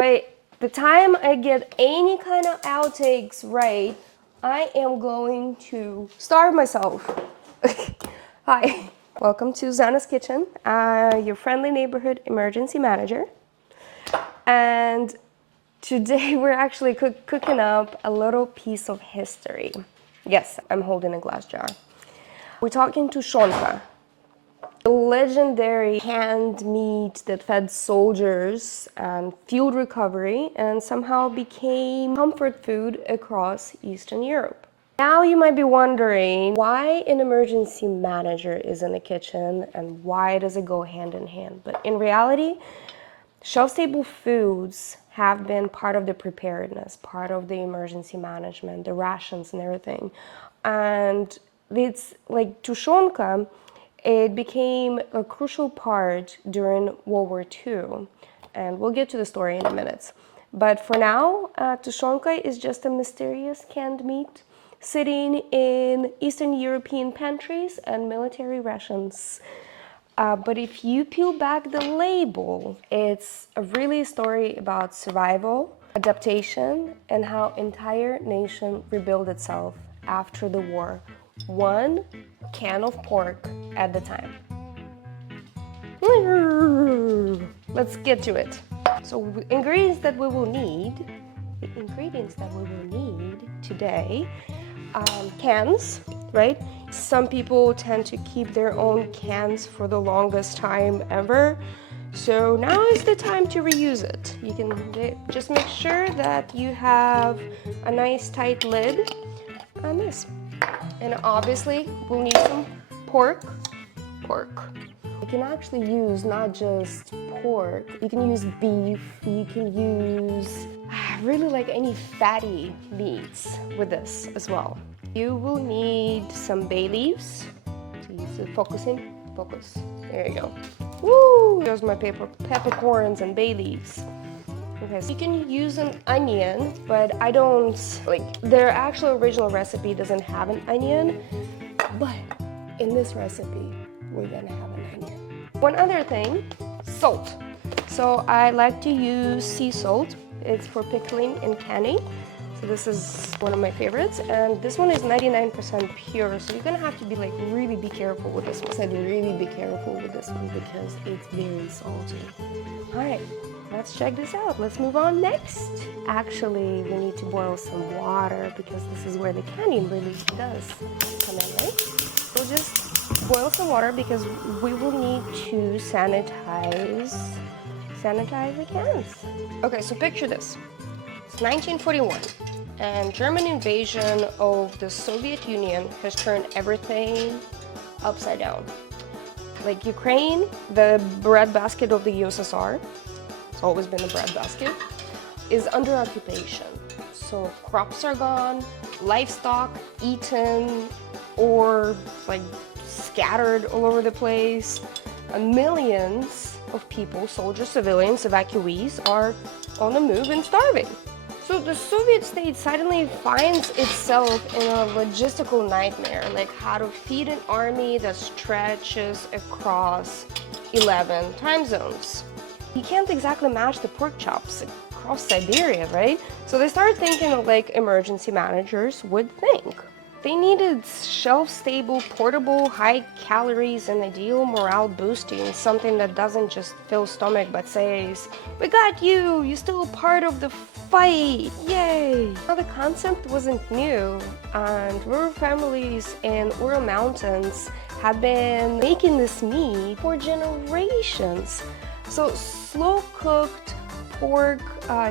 By the time I get any kind of outtakes right, I am going to starve myself. Hi, welcome to Xana's Kitchen, your friendly neighborhood emergency manager. And today we're actually cooking up a little piece of history. Yes, I'm holding a glass jar. We're talking Tushonka, the legendary canned meat that fed soldiers and fueled recovery and somehow became comfort food across Eastern Europe. Now you might be wondering why an emergency manager is in the kitchen and why does it go hand in hand? But in reality, shelf-stable foods have been part of the preparedness, part of the emergency management, the rations and everything. And it's like Tushonka, it became a crucial part during World War II. And we'll get to the story in a minute. But for now, Tushonka is just a mysterious canned meat sitting in Eastern European pantries and military rations. But if you peel back the label, it's really a story about survival, adaptation, and how entire nation rebuilt itself after the war, one can of pork at the time. Let's get to it. So ingredients that we will need today, cans, right? Some people tend to keep their own cans for the longest time ever. So now is the time to reuse it. You can just make sure that you have a nice tight lid on this. And obviously we'll need some pork. You can actually use not just pork, you can use beef, you can use really like any fatty meats with this as well. You will need some bay leaves. So use the focus. There you go. Woo! There's my peppercorns and bay leaves. Okay, so you can use an onion, but I don't like. Their actual original recipe doesn't have an onion, but in this recipe, we're gonna have an onion. One other thing, salt. So I like to use sea salt. It's for pickling and canning. So this is one of my favorites, and this one is 99% pure, so you're gonna have to be like really be careful with this one. I said really be careful with this one because it's very salty. All right, let's check this out. Let's move on next. Actually, we need to boil some water because this is where the canning really does come in, right? We'll just boil some water because we will need to sanitize the cans. Okay, so picture this. It's 1941, and German invasion of the Soviet Union has turned everything upside down. Like Ukraine, the breadbasket of the USSR, it's always been the breadbasket, is under occupation. So crops are gone, livestock eaten or like scattered all over the place, and millions of people, soldiers, civilians, evacuees, are on the move and starving. So the Soviet state suddenly finds itself in a logistical nightmare, like how to feed an army that stretches across 11 time zones. You can't exactly match the pork chops across Siberia, right? So they started thinking of like emergency managers would think. They needed shelf-stable, portable, high calories, and ideal morale boosting, something that doesn't just fill stomach but says, "We got you, you're still part of the fight, yay!" Now the concept wasn't new, and rural families in Ural Mountains have been making this meat for generations. So slow-cooked pork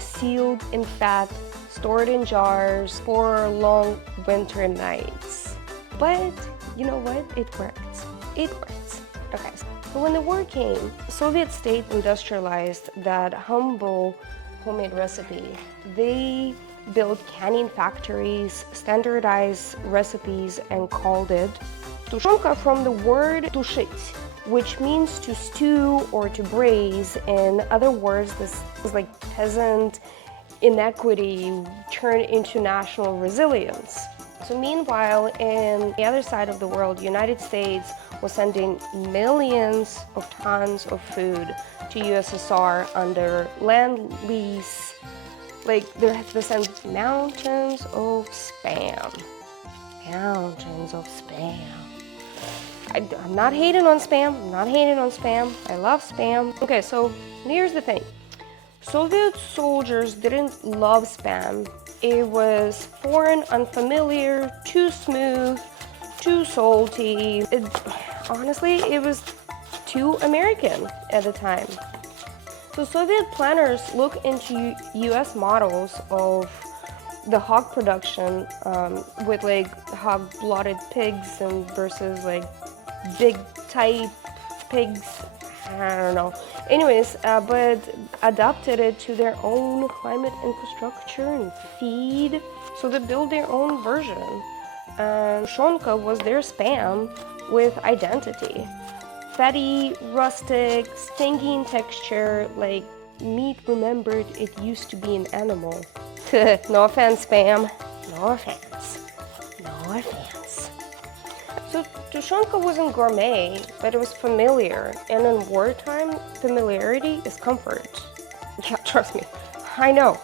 sealed in fat, stored in jars for long winter nights. But you know what? It worked. It worked. Okay, so when the war came, the Soviet state industrialized that humble homemade recipe. They built canning factories, standardized recipes, and called it Tushonka from the word tushit, which means to stew or to braise. In other words, this was like peasant inequity turned into national resilience. So meanwhile, in the other side of the world, United States was sending millions of tons of food to USSR under land lease. Like, they sent mountains of spam. Mountains of spam. I'm not hating on spam. I'm not hating on spam. I love spam. Okay, so here's the thing. Soviet soldiers didn't love spam. It was foreign, unfamiliar, too smooth, too salty. Honestly, it was too American at the time. So Soviet planners looked into US models of the hog production with like hog-blooded pigs and versus like big type pigs. I don't know. Anyways, but adapted it to their own climate infrastructure and feed. So they built their own version. And Tushonka was their spam with identity. Fatty, rustic, stinky in texture, like meat remembered it used to be an animal. No offense, spam. No offense. No offense. So Tushonka wasn't gourmet, but it was familiar. And in wartime, familiarity is comfort. Yeah, trust me. I know.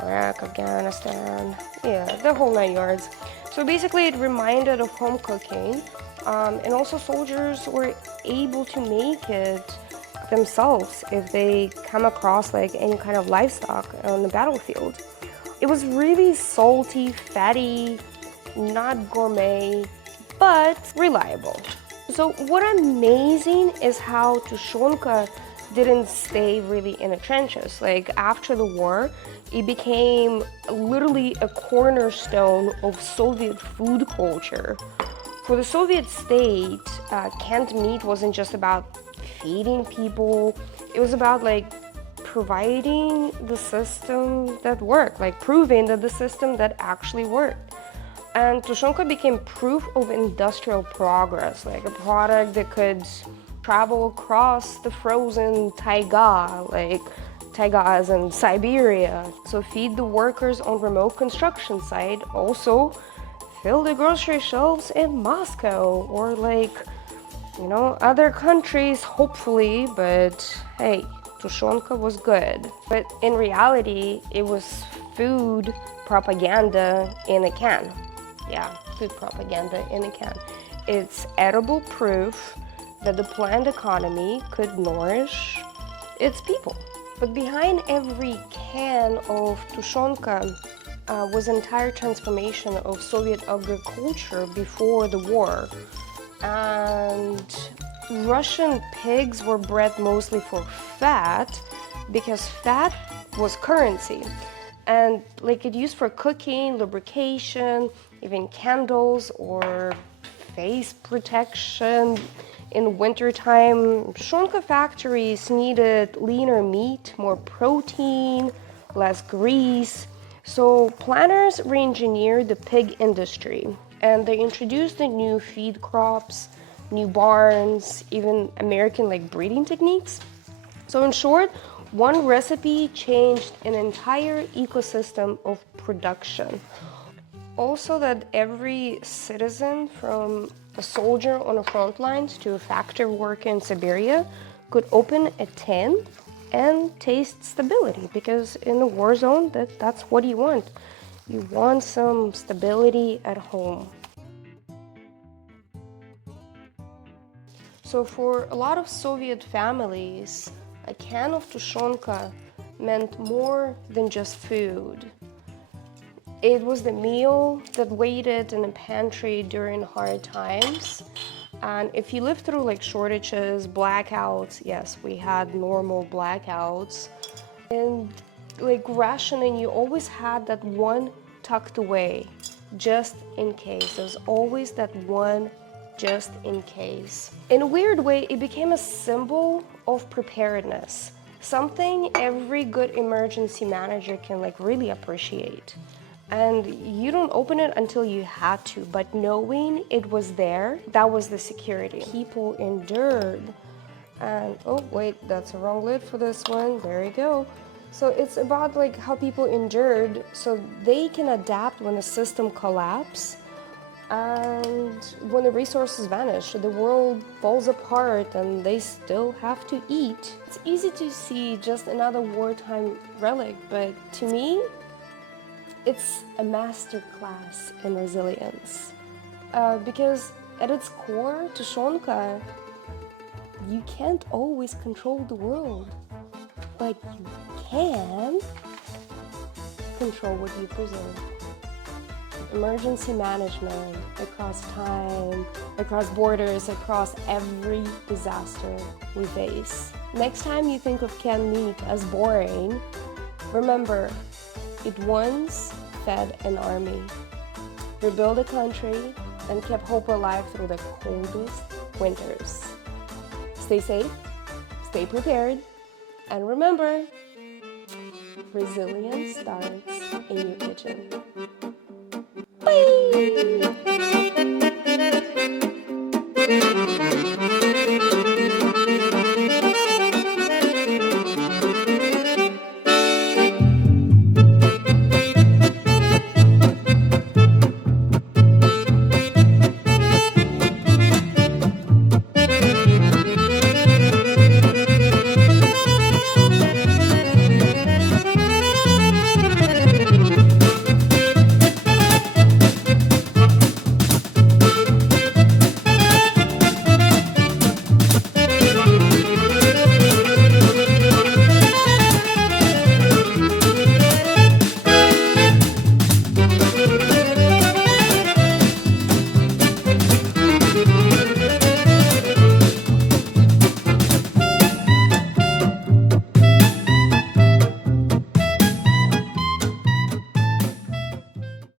Iraq, Afghanistan, yeah, the whole 9 yards. So basically it reminded of home cooking. And also soldiers were able to make it themselves if they come across like any kind of livestock on the battlefield. It was really salty, fatty, not gourmet, but reliable. So what amazing is how Tushonka didn't stay really in the trenches. Like after the war, it became literally a cornerstone of Soviet food culture. For the Soviet state, canned meat wasn't just about feeding people. It was about like providing the system that worked, like proving that the system that actually worked. And Tushonka became proof of industrial progress, like a product that could travel across the frozen taiga, like taiga as in Siberia. So feed the workers on remote construction site, also fill the grocery shelves in Moscow or like, you know, other countries, hopefully, but hey, Tushonka was good. But in reality, it was food propaganda in a can. Yeah, food propaganda in a can. It's edible proof that the planned economy could nourish its people. But behind every can of Tushonka was an entire transformation of Soviet agriculture before the war. And Russian pigs were bred mostly for fat because fat was currency. And like it used for cooking, lubrication, even candles or face protection. In wintertime, Tushonka factories needed leaner meat, more protein, less grease. So planners re-engineered the pig industry and they introduced the new feed crops, new barns, even American like breeding techniques. So in short, one recipe changed an entire ecosystem of production. Also that every citizen, from a soldier on the front lines to a factory worker in Siberia, could open a tin and taste stability, because in a war zone, that's what you want. You want some stability at home. So for a lot of Soviet families, a can of Tushonka meant more than just food. It was the meal that waited in the pantry during hard times. And if you lived through like shortages, blackouts, yes, we had normal blackouts. And like rationing, you always had that one tucked away, just in case. There's always that one just in case. In a weird way, it became a symbol of preparedness, something every good emergency manager can like really appreciate. And you don't open it until you had to, but knowing it was there, that was the security. People endured. And oh wait, that's a wrong lid for this one. There you go. So it's about like how people endured so they can adapt when the system collapses. And when the resources vanish, the world falls apart and they still have to eat. It's easy to see just another wartime relic, but to me, it's a masterclass in resilience. Because at its core, Tushonka, you can't always control the world, but you can control what you preserve. Emergency management across time, across borders, across every disaster we face. Next time you think of canned meat as boring, remember, it once fed an army, rebuilt a country, and kept hope alive through the coldest winters. Stay safe, stay prepared, and remember, resilience starts in your kitchen. Bye!